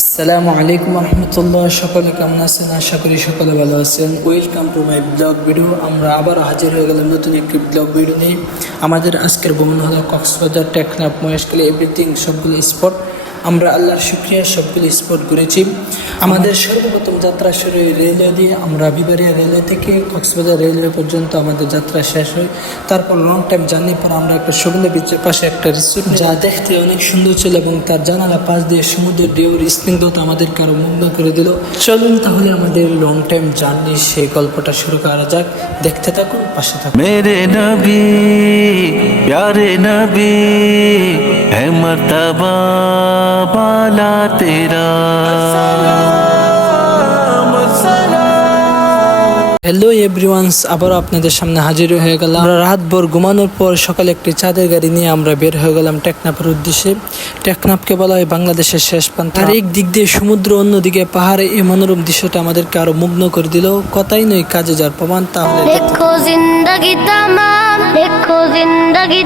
আসসালামু আলাইকুম রহমতুল্লাহ। সকলে কেমন আছেন? আশা করি সকলে ভালো আছেন। Welcome to my blog video আমরা আবার হাজির হয়ে গেলাম নতুন একটি ব্লগ ভিডিও নিয়ে। আমাদের আজকের ভ্রমণ হলো কক্সবাজার, টেকনাফ, মহেশখালী এভরিথিং সবগুলো স্পট আমরা আল্লাহর শুক্রিয়া সবগুলি স্পট করেছি। আমাদের সর্বপ্রথম যাত্রা শুরু রেলওয়ে দিয়ে। আমরা বিবারিয়া রেলওয়ে থেকে কক্সবাজার রেলওয়ে পর্যন্ত আমাদের যাত্রা শেষ হয়। তারপর লং টাইম জার্নি পর আমরা একটা সুগন্ধ বিচের পাশে একটা রিসোর্ট যা দেখতে অনেক সুন্দর ছিল এবং তার জানালা পাশ দিয়ে সমুদ্রের ঢেউর স্নিগ্ধতা আমাদেরকে আরও মুগ্ধ করে দিল। চলুন তাহলে আমাদের লং টাইম জার্নি সেই গল্পটা শুরু করা যাক। দেখতে থাকুন, পাশে থাকুন। মেরে নবী প্যারে নবী হ্যাঁ মর্তাবা হ্যালো এভরিওয়ানস আবারও আপনাদের সামনে হাজির হয়ে গেলাম। আমরা রাতভর ঘুমানোর পর সকালে একটি চাঁদের গাড়ি নিয়ে আমরা বের হয়ে গেলাম টেকনাফের উদ্দেশ্যে। টেকনাফকে বলা হয় বাংলাদেশের শেষ প্রান্ত। আর এক দিক দিয়ে সমুদ্র, অন্যদিকে পাহাড়ে এই মনোরম দৃশ্যটা আমাদেরকে আরও মুগ্ন করে দিল। কথাই নয়, কাজে যার প্রমাণ, তাহলে দেখো। জিন্দগি দেখো জিন্দগি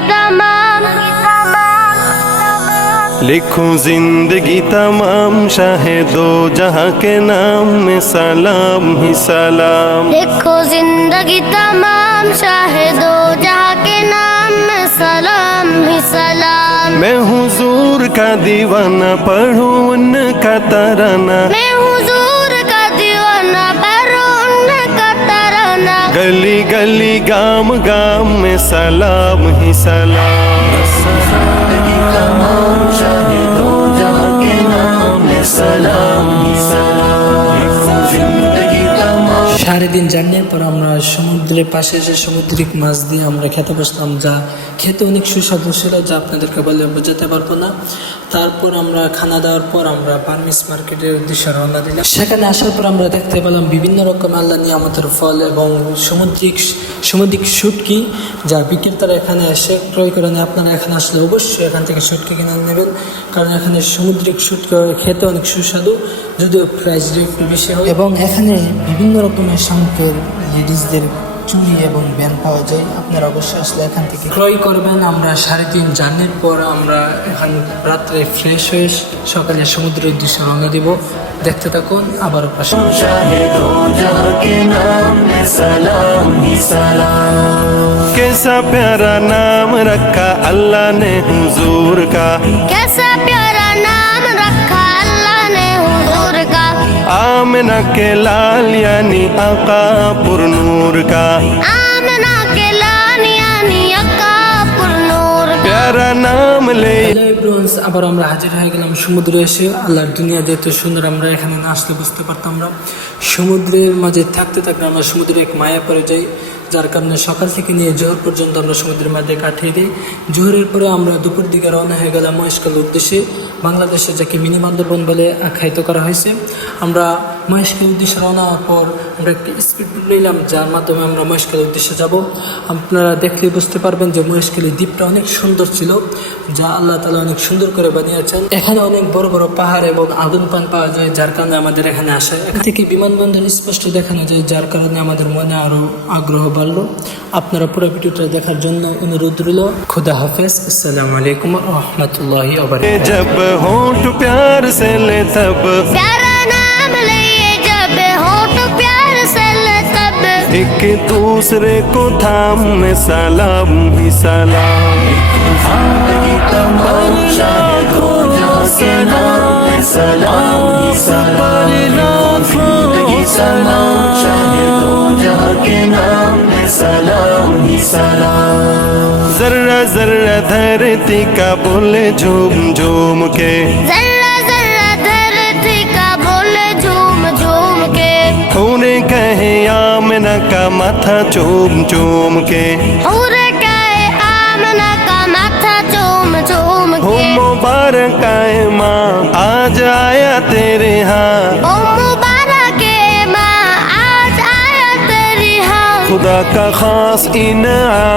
لکھوں زندگی تمام شاہ دو جہاں کے نام میں سلام ہی سلام۔ لکھو زندگی تمام شاہ دو جہاں کے نام میں سلام ہی سلام۔ میں حضور کا دیوانہ پڑھوں ان کا ترانہ۔ میں गली गली गाम गाम में सलाम ही सलाम সারাদিন জার্নির পর আমরা সমুদ্রের পাশে যে সামুদ্রিক মাছ দিয়ে আমরা খেতে বসলাম যা খেতে অনেক সুস্বাদু ছিল যা আপনাদেরকে বলে বোঝাতে পারবো না তারপর আমরা খানা দেওয়ার পর আমরা বার্মিস মার্কেটের উদ্দেশ্যে রওনা দিলাম। সেখানে আসার পর আমরা দেখতে পেলাম বিভিন্ন রকম আল্লাহ নিয়ে আমাদের ফল এবং সামুদ্রিক সামুদ্রিক শুটকি যা বিক্রেতারা এখানে এসে ক্রয় করে নেয়। আপনারা এখানে আসলে অবশ্যই এখান থেকে শুটকি কিনে নেবেন, কারণ এখানে সামুদ্রিক শুটকি খেতে অনেক সুস্বাদু, যদিও প্রাইস একটু বেশি হয়। এবং এখানে বিভিন্ন রকমের শামুকের লেডিসদের চুড়ি এবং ব্যান পাওয়া যায় আপনারা অবশ্যই আসলে এখান থেকে ক্রয় করবেন আমরা সাড়ে তিন জার্নির পর আমরা এখান রাত্রে ফ্রেশ হয়ে সকালে সমুদ্রের উদ্দেশ্যে রওনা দিব দেখতে থাকুন আবার পাশে कैसा प्यारा नाम रखा अल्लाह ने हुजूर का कैसा आमना के लाल यानी आका पुरनूर का आमना के लान यानी अकापुर नूर का प्यारा नाम ले হ্যালো এভরিওয়ানস আবার আমরা হাজির হয়ে গেলাম সমুদ্রে এসে আল্লাহর দুনিয়া যেত সুন্দর আমরা এখানে না আসলে বুঝতে পারতাম না সমুদ্রের মাঝে থাকতে থাকতে আমরা সমুদ্রে এক মায়া পড়ে যাই যার কারণে সকাল থেকে নিয়ে জোহর পর্যন্ত আমরা সমুদ্রের মাঝে কাটিয়ে দিই জোহরের পরে আমরা দুপুর দিকে রওনা হয়ে গেলাম মহেশখাল উদ্দেশ্যে বাংলাদেশে যাকে মিনি বান্দরবন বলে আখ্যায়িত করা হয়েছে আমরা মহেশখাল উদ্দেশ্যে রওনা হওয়ার পর আমরা একটি স্পিড বোট নিলাম যার মাধ্যমে আমরা মহেশখাল উদ্দেশ্যে যাব আপনারা দেখলে বুঝতে পারবেন যে মহেশখালী দ্বীপটা অনেক সুন্দর ছিল যা আল্লাহ তালা অনেক সুন্দর করে বানিয়েছেন এখানে অনেক বড় বড় পাহাড় এবং আগুন পান পাওয়া যায় যার কারণে আমাদের এখানে আসা এখান থেকে বিমানবন্দর স্পষ্ট দেখানো যায় যার কারণে আমাদের মনে আরো আগ্রহ বাড়লো আপনারা পুরো ভিডিওটা দেখার জন্য অনুরোধ রইল খুদা হাফেজ আসসালামু আলাইকুম রহমতুল্লাহি আবার जब होठ प्यार से ले तब ایک دوسرے کو تھامنے سلام ہی سلام۔ سلام سلام سلام ذرہ ذرہ دھرتی کا بولے جھوم جھوم کے۔ مت چوم کے مت چوم چوم گر کے ماں آج آیا تیرہ بار کے ماں آج آئے تیرے خدا کا خاص انعام